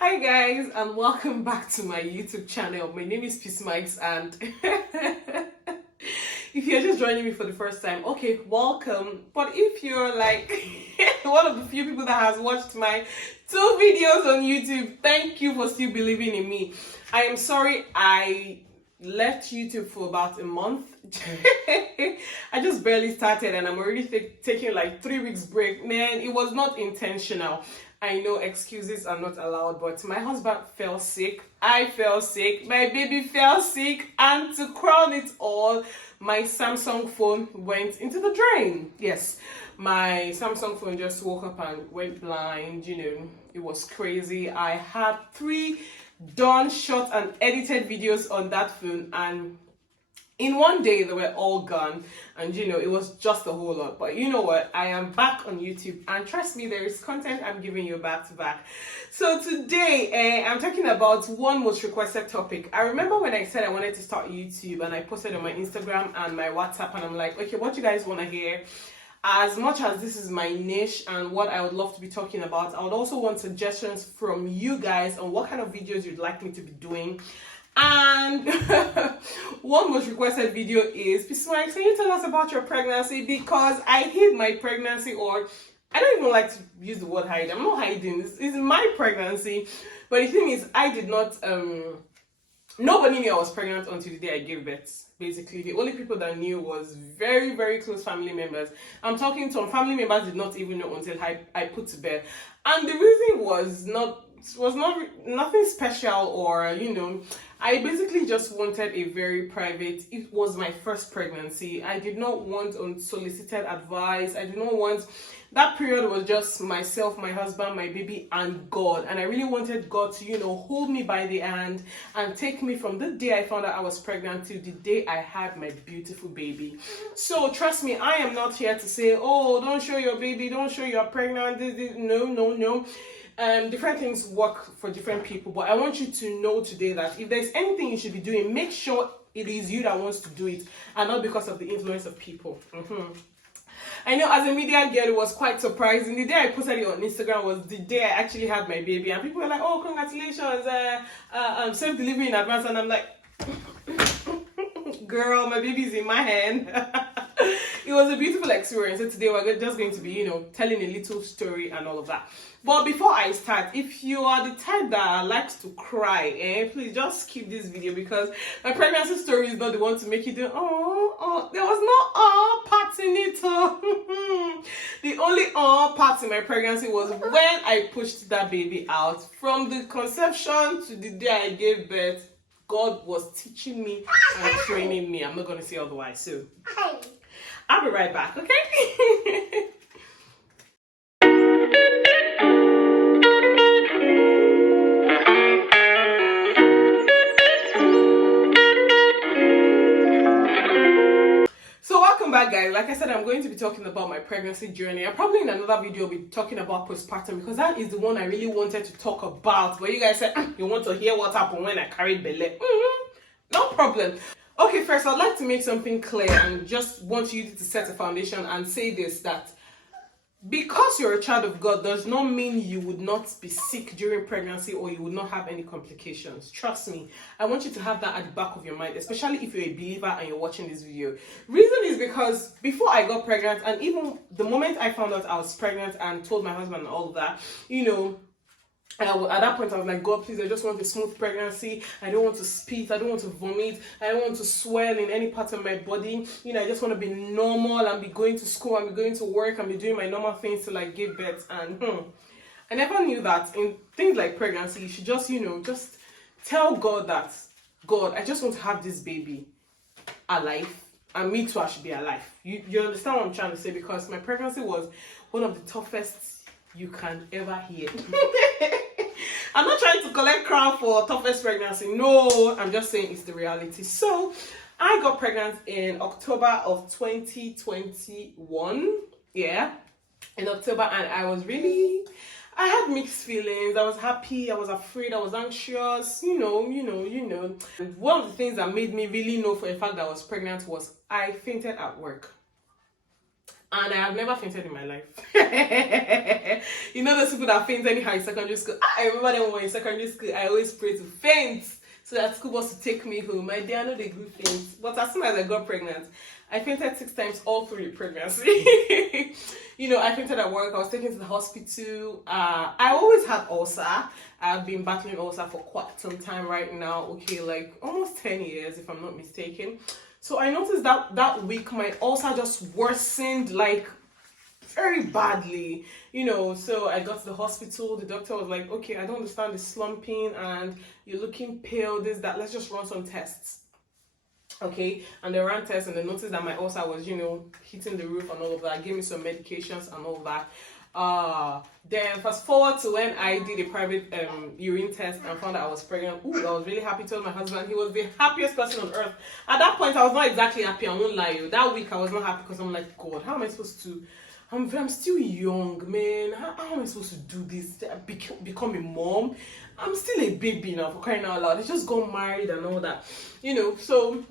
Hi guys, and welcome back to my YouTube channel. My name is Peace Mikes, and if you're just joining me for the first time, okay, welcome. But if you're like one of the few people that has watched my 2 videos on YouTube, thank you for still believing in me. I am sorry I left YouTube for about a month. I just barely started and I'm already taking like 3 weeks break. Man, it was not intentional. I know excuses are not allowed, but my husband fell sick, I fell sick, my baby fell sick, and to crown it all, my Samsung phone went into the drain. Yes, my Samsung phone just woke up and went blind. It was crazy. I had 3 done, shot, and edited videos on that phone, and in one day they were all gone, and it was just a whole lot. But you know what, I am back on YouTube, and trust me, there is content I'm giving you back to back. So today I'm talking about one most requested topic. I remember when I said I wanted to start YouTube, and I posted on my Instagram and my WhatsApp, and I'm like, okay, what you guys want to hear? As much as this is my niche and what I would love to be talking about, I would also want suggestions from you guys on what kind of videos you'd like me to be doing. And one most requested video is, Pismar, can you tell us about your pregnancy? Because I hid my pregnancy, or I don't even like to use the word hide. I'm not hiding. It's my pregnancy. But the thing is, I did not, nobody knew I was pregnant until the day I gave birth. Basically, the only people that knew was very, very close family members. I'm talking to family members did not even know until I put to bed. And the reason was nothing special, or I basically just wanted a very private. It was my first pregnancy. I did not want unsolicited advice. I did not want. That period was just myself, my husband, my baby, and God. And I really wanted God to, hold me by the hand and take me from the day I found out I was pregnant to the day I had my beautiful baby. So trust me, I am not here to say, oh, don't show your baby, don't show you're pregnant. No. Different things work for different people, but I want you to know today that if there's anything you should be doing, make sure it is you that wants to do it, and not because of the influence of people. I know as a media girl, it was quite surprising. The day I posted it on Instagram was the day I actually had my baby, and people were like, oh, congratulations, safe delivery in advance. And I'm like, girl, my baby's in my hand. It was a beautiful experience. So today we're just going to be, telling a little story and all of that. But before I start, if you are the type that likes to cry, please just skip this video, because my pregnancy story is not the one to make you do, oh, there was no part in it. The only part in my pregnancy was when I pushed that baby out. From the conception to the day I gave birth, God was teaching me and training me. I'm not going to say otherwise. So I'll be right back, okay? So welcome back, guys. Like I said, I'm going to be talking about my pregnancy journey. I'm probably in another video will be talking about postpartum, because that is the one I really wanted to talk about. But you guys said you want to hear what happened when I carried Bele. No problem. Okay, first I'd like to make something clear, and just want you to set a foundation and say this, that because you're a child of God does not mean you would not be sick during pregnancy, or you would not have any complications. Trust me, I want you to have that at the back of your mind, especially if you're a believer and you're watching this video. Reason is because before I got pregnant, and even the moment I found out I was pregnant and told my husband and all that, at that point I was like, God, please, I just want a smooth pregnancy. I don't want to spit, I don't want to vomit, I don't want to swell in any part of my body. I just want to be normal and be going to school and be going to work and be doing my normal things till I give birth. And I never knew that in things like pregnancy, you should just, just tell God that, God, I just want to have this baby alive, and me too, I should be alive. You understand what I'm trying to say? Because my pregnancy was one of the toughest you can ever hear. I'm not trying to collect crown for toughest pregnancy. No, I'm just saying it's the reality. So I got pregnant in October of 2021. Yeah, in October, and I had mixed feelings. I was happy, I was afraid, I was anxious, And one of the things that made me really know for a fact that I was pregnant was I fainted at work. And I have never fainted in my life. You know those people that faint anyhow in secondary school? I remember them when we were in secondary school. I always pray to faint so that school was to take me home. My dear, I know they grew faint. But as soon as I got pregnant, I fainted 6 times all through the pregnancy. You know, I fainted at work. I was taken to the hospital. I always had ulcer. I've been battling ulcer for quite some time right now. Okay, like almost 10 years if I'm not mistaken. So I noticed that that week my ulcer just worsened like very badly, you know. So I got to the hospital. The doctor was like, okay, I don't understand the slumping and you're looking pale, this, that, let's just run some tests. Okay, and they ran tests and they noticed that my ulcer was, you know, hitting the roof and all of that. Gave me some medications and all that. Then fast forward to when I did a private urine test and found out I was pregnant. Ooh, I was really happy. Told my husband, he was the happiest person on earth. At that point, I was not exactly happy. I won't lie you. That week, I was not happy because I'm like, God, how am I supposed to? I'm still young, man. How am I supposed to do this? Become a mom? I'm still a baby now, for crying out loud. I just got married and all that, you know. So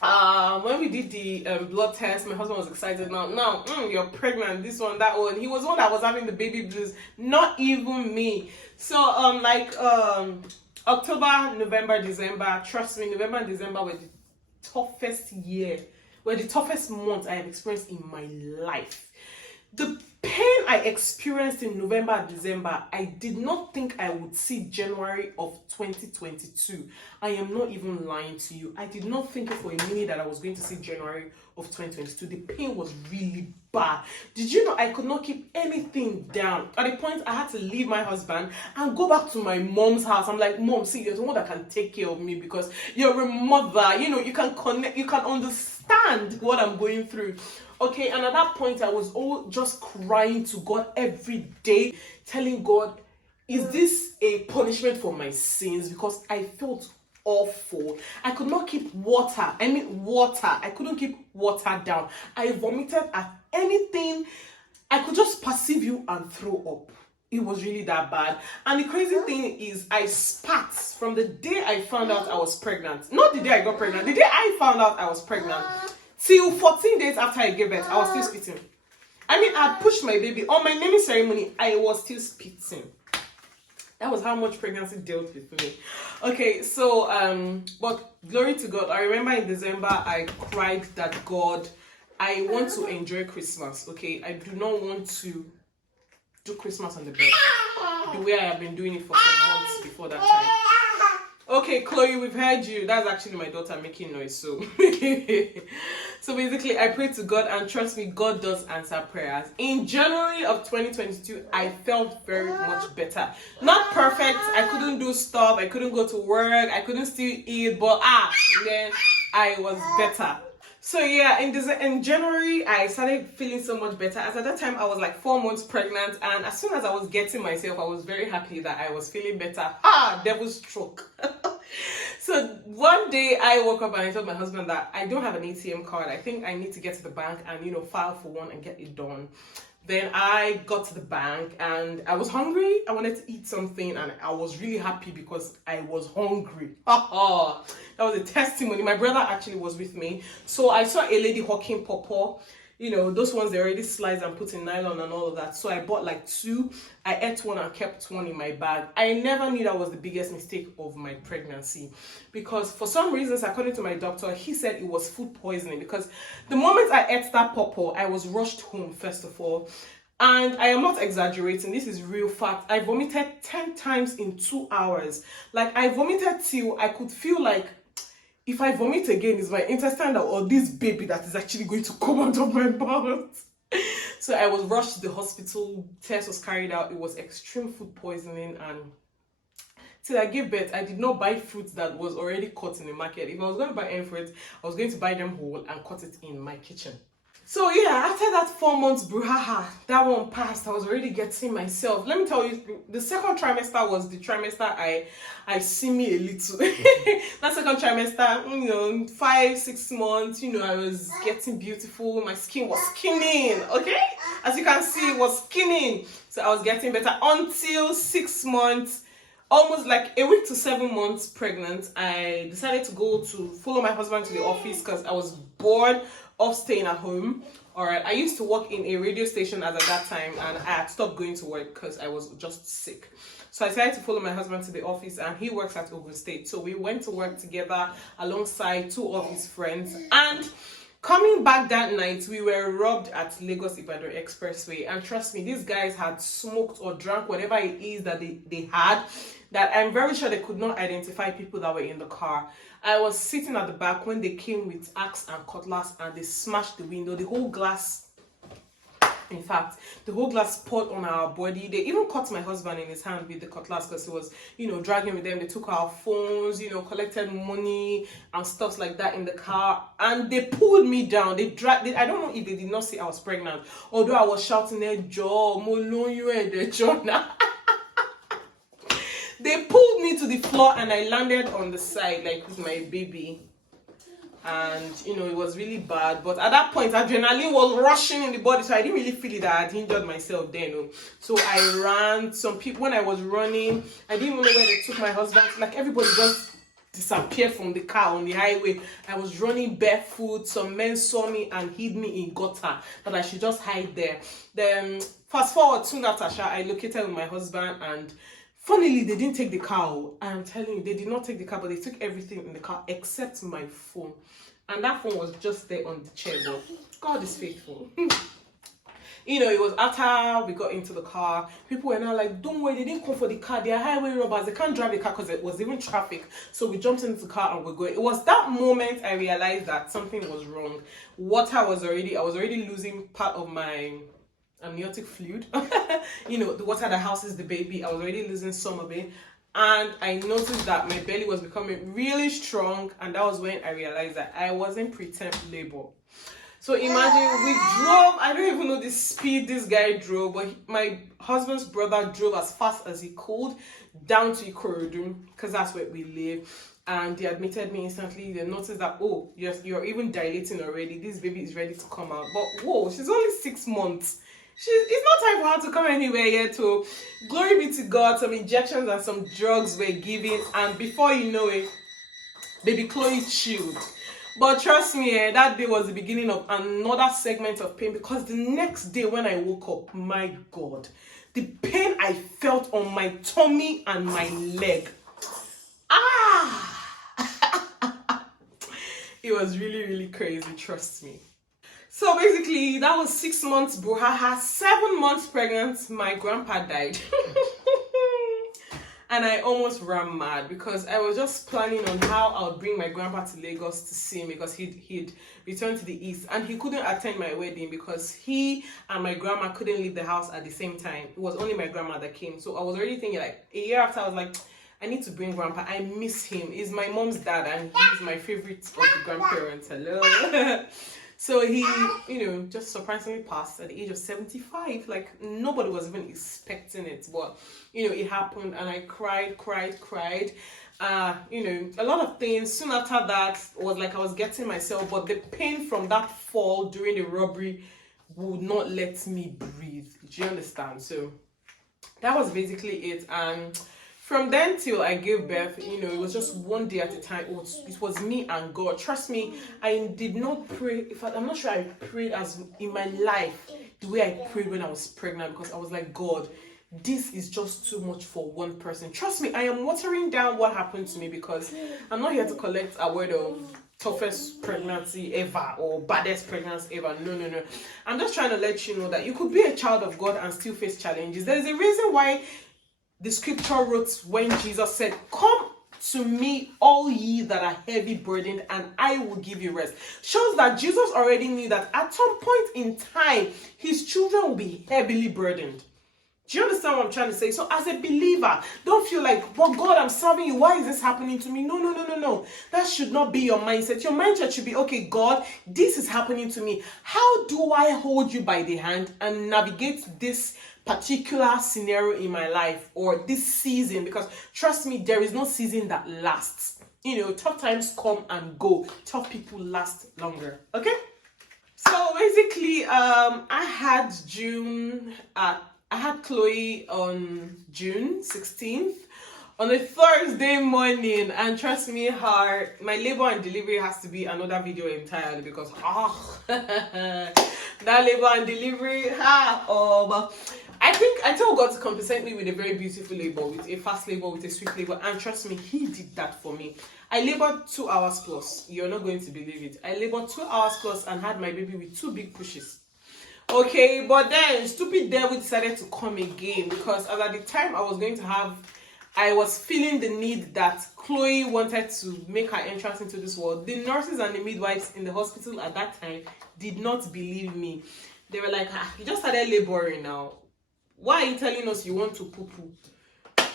when we did the blood test, my husband was excited. Now, you're pregnant, this one, that one. He was the one that was having the baby blues, not even me. So October, November, December, trust me, November and December were the toughest months I have experienced in my life. The pain I experienced in November and December, I did not think I would see January of 2022. I am not even lying to you. I did not think for a minute that I was going to see January of 2022. The pain was really bad. Did you know I could not keep anything down? At the point I had to leave my husband and go back to my mom's house. I'm like, Mom, see, you're the one that can take care of me because you're a mother. You know, you can connect, you can understand what I'm going through. Okay, and at that point, I was all just crying to God every day, telling God, is this a punishment for my sins? Because I felt awful. I could not keep water. I couldn't keep water down. I vomited at anything. I could just perceive you and throw up. It was really that bad. And the crazy thing is, I spat from the day I found out I was pregnant. Not the day I got pregnant. The day I found out I was pregnant. Till 14 days after I gave birth, I was still spitting. I pushed my baby. On my naming ceremony, I was still spitting. That was how much pregnancy dealt with me. Okay, so, but glory to God. I remember in December, I cried that God, I want to enjoy Christmas, okay? I do not want to do Christmas on the bed the way I have been doing it for some months before that time. Okay, Chloe, we've heard you. That's actually my daughter making noise. So, so basically, I prayed to God, and trust me, God does answer prayers. In January of 2022, I felt very much better. Not perfect. I couldn't do stuff. I couldn't go to work. I couldn't still eat. But then I was better. So yeah, in January, I started feeling so much better. As at that time, I was like 4 months pregnant, and as soon as I was getting myself, I was very happy that I was feeling better. Devil stroke. So one day I woke up and I told my husband that I don't have an ATM card. I think I need to get to the bank and, you know, file for one and get it done. Then I got to the bank and I was hungry. I wanted to eat something and I was really happy because I was hungry. That was a testimony. My brother actually was with me. So I saw a lady hawking pawpaw. You know, those ones they already sliced and put in nylon and all of that. So I bought like 2. I ate one and kept one in my bag. I never knew that was the biggest mistake of my pregnancy. Because for some reasons, according to my doctor, he said it was food poisoning. Because the moment I ate that pawpaw, I was rushed home, first of all. And I am not exaggerating. This is real fact. I vomited 10 times in 2 hours. Like, I vomited till I could feel like, if I vomit again, is my intestine or this baby that is actually going to come out of my mouth. So I was rushed to the hospital. Test was carried out. It was extreme food poisoning, and till I gave birth, I did not buy fruits that was already cut in the market. If I was going to buy any fruits, I was going to buy them whole and cut it in my kitchen. So yeah, after that 4 months brouhaha, that one passed. I was already getting myself. Let me tell you, the second trimester was the trimester I see me a little. That second trimester, you know, 5-6 months, you know, I was getting beautiful. My skin was skinning, okay? As you can see, it was skinning. So I was getting better until 6 months, almost like a week to 7 months pregnant. I decided to follow my husband to the office because I was bored of staying at home. All right, I used to work in a radio station as at that time, and I had stopped going to work because I was just sick. So I decided to follow my husband to the office, and he works at Ogun State. So we went to work together alongside two of his friends. And coming back that night, we were robbed at Lagos Ibadan Expressway. And trust me, these guys had smoked or drank whatever it is that they had, that I'm very sure they could not identify people that were in the car. I was sitting at the back when they came with axe and cutlass, and they smashed the window. The whole glass, in fact, the whole glass poured on our body. They even cut my husband in his hand with the cutlass because he was, dragging with them. They took our phones, collected money and stuff like that in the car. And they pulled me down. They dragged. I don't know if they did not see I was pregnant. Although I was shouting, "Joe, They pulled me to the floor, and I landed on the side, like with my baby. And it was really bad. But at that point, adrenaline was rushing in the body, so I didn't really feel it that I had injured myself then. So I ran. Some people, when I was running, I didn't even know where they took my husband. Like, everybody just disappeared from the car on the highway. I was running barefoot. Some men saw me and hid me in gutter, that I should just hide there. Then fast forward soon after, I located with my husband, and funnily, they didn't take the car. I'm telling you, they did not take the car, but they took everything in the car except my phone. And that phone was just there on the chair. But God is faithful. It was after we got into the car, people were now like, don't worry, they didn't come for the car. They are highway robbers. They can't drive the car because it was even traffic. So we jumped into the car and we're going. It was that moment I realized that something was wrong. I was already losing part of my amniotic fluid. The water that houses the baby, I was already losing some of it. And I noticed that my belly was becoming really strong, and that was when I realized that I was in preterm labor. So imagine, we drove, I don't even know the speed this guy drove, but my husband's brother drove as fast as he could down to Ikorodu, because that's where we live. And they admitted me instantly. They noticed that, oh, yes, you're even dilating already. This baby is ready to come out. But whoa, she's only 6 months. It's not time for her to come anywhere yet. So glory be to God. Some injections and some drugs were given, and before you know it, baby Chloe chilled. But trust me, that day was the beginning of another segment of pain, because the next day when I woke up, my God, the pain I felt on my tummy and my leg. It was really, really crazy, trust me. So basically, that was 6 months, brouhaha. 7 months pregnant, my grandpa died. And I almost ran mad, because I was just planning on how I would bring my grandpa to Lagos to see him, because he'd returned to the east, and he couldn't attend my wedding because he and my grandma couldn't leave the house at the same time. It was only my grandma that came. So I was already thinking, like, a year after, I was like, I need to bring grandpa. I miss him. He's my mom's dad, and he's my favorite of the grandparents. Hello. So he, just surprisingly passed at the age of 75. Like, nobody was even expecting it. But, it happened, and I cried. A lot of things. Soon after that, was like I was getting myself. But the pain from that fall during the robbery would not let me breathe. Do you understand? So that was basically it. And from then till I gave birth, it was just one day at a time. It was me and God. Trust me, I did not pray. In fact, I'm not sure I prayed as in my life the way I prayed when I was pregnant, because I was like, God, this is just too much for one person. Trust me, I am watering down what happened to me, because I'm not here to collect a word of toughest pregnancy ever or baddest pregnancy ever. No. I'm just trying to let you know that you could be a child of God and still face challenges. There is a reason why the scripture wrote when Jesus said, come to me, all ye that are heavy burdened, and I will give you rest. Shows that Jesus already knew that at some point in time, his children will be heavily burdened. Do you understand what I'm trying to say? So as a believer, don't feel like, but God, I'm serving you. Why is this happening to me? No. That should not be your mindset. Your mindset should be, okay, God, this is happening to me. How do I hold you by the hand and navigate this particular scenario in my life, or this season? Because trust me, there is no season that lasts. Tough times come and go. Tough people last longer. Okay? So basically, I had Chloe on June 16th. on a Thursday morning, and trust me, my labor and delivery has to be another video entirely, because that labor and delivery, but I think I told God to compensate me with a very beautiful labor, with a fast labor, with a sweet labor, and trust me, He did that for me. I labored 2 hours plus. You're not going to believe it. I labored 2 hours plus and had my baby with 2 big pushes. Okay, but then stupid devil decided to come again, because at the time I was feeling the need that Chloe wanted to make her entrance into this world. The nurses and the midwives in the hospital at that time did not believe me. They were like, you just started laboring now. Why are you telling us you want to poo-poo?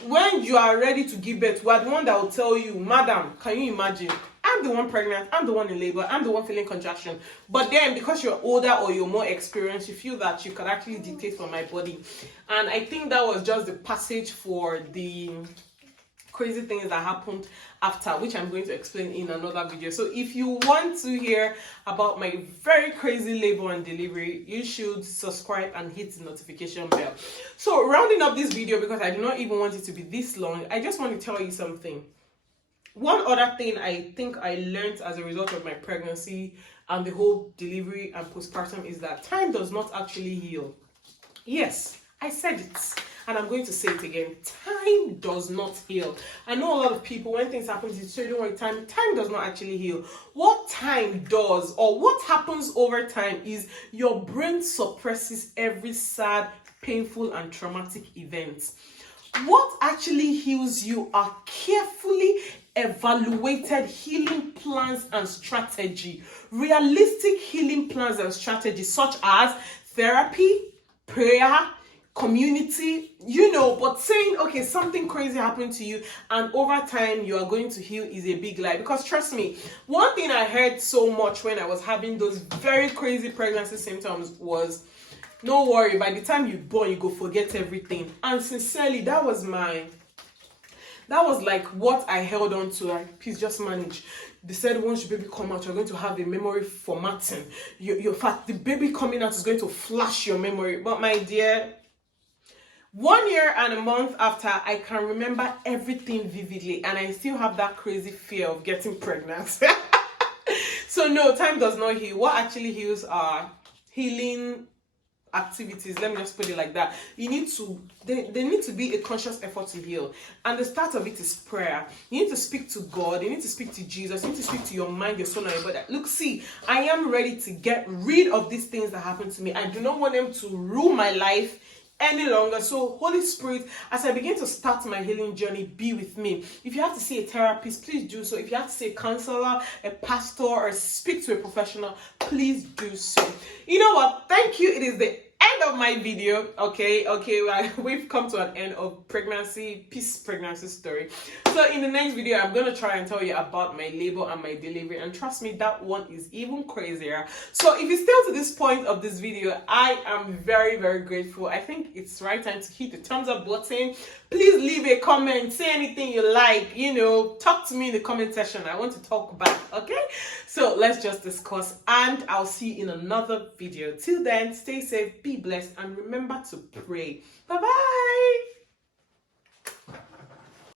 When you are ready to give birth, we are the one that will tell you, madam, can you imagine? I'm the one pregnant, I'm the one in labor, I'm the one feeling contraction. But then, because you're older or you're more experienced, you feel that you can actually dictate for my body. And I think that was just the passage for the crazy things that happened after, which I'm going to explain in another video. So if you want to hear about my very crazy labor and delivery, you should subscribe and hit the notification bell. So rounding up this video, because I do not even want it to be this long, I just want to tell you something. One other thing I think I learned as a result of my pregnancy and the whole delivery and postpartum is that time does not actually heal. Yes, I said it, and I'm going to say it again. Time does not heal. I know a lot of people, when things happen, they say, don't worry, time does not actually heal. What time does, or what happens over time, is your brain suppresses every sad, painful, and traumatic event. What actually heals you are carefully evaluated healing plans and strategy. Realistic healing plans and strategies such as therapy, prayer, community, but saying, okay, something crazy happened to you and over time you are going to heal is a big lie. Because trust me, one thing I heard so much when I was having those very crazy pregnancy symptoms was, no worry, by the time you born, you go forget everything. And sincerely, that was like what I held on to, like, please just manage. They said once your baby come out, you're going to have the memory formatting. Your fact, the baby coming out is going to flash your memory. But my dear, 1 year and a month after, I can remember everything vividly, and I still have that crazy fear of getting pregnant. So no, time does not heal. What actually heals are healing activities. Let me just put it like that. There need to be a conscious effort to heal, and the start of it is prayer. You need to speak to God, you need to speak to Jesus, you need to speak to your mind, your soul, and your body. Look, see, I am ready to get rid of these things that happen to me. I do not want them to rule my life any longer. So Holy Spirit, as I begin to start my healing journey, be with me. If you have to see a therapist, please do so. If you have to see a counselor, a pastor, or speak to a professional, please do so. You know what? Thank you. It is the end of my video. Okay, we've come to an end of pregnancy story. So in the next video, I'm going to try and tell you about my labor and my delivery, and trust me, that one is even crazier. So if you're still to this point of this video, I am very, very grateful. I think it's right time to hit the thumbs up button. Please leave a comment, say anything you like, talk to me in the comment section. I want to talk back. Okay, so let's just discuss, and I'll see you in another video. Till then, stay safe, be blessed, and remember to pray. Bye bye.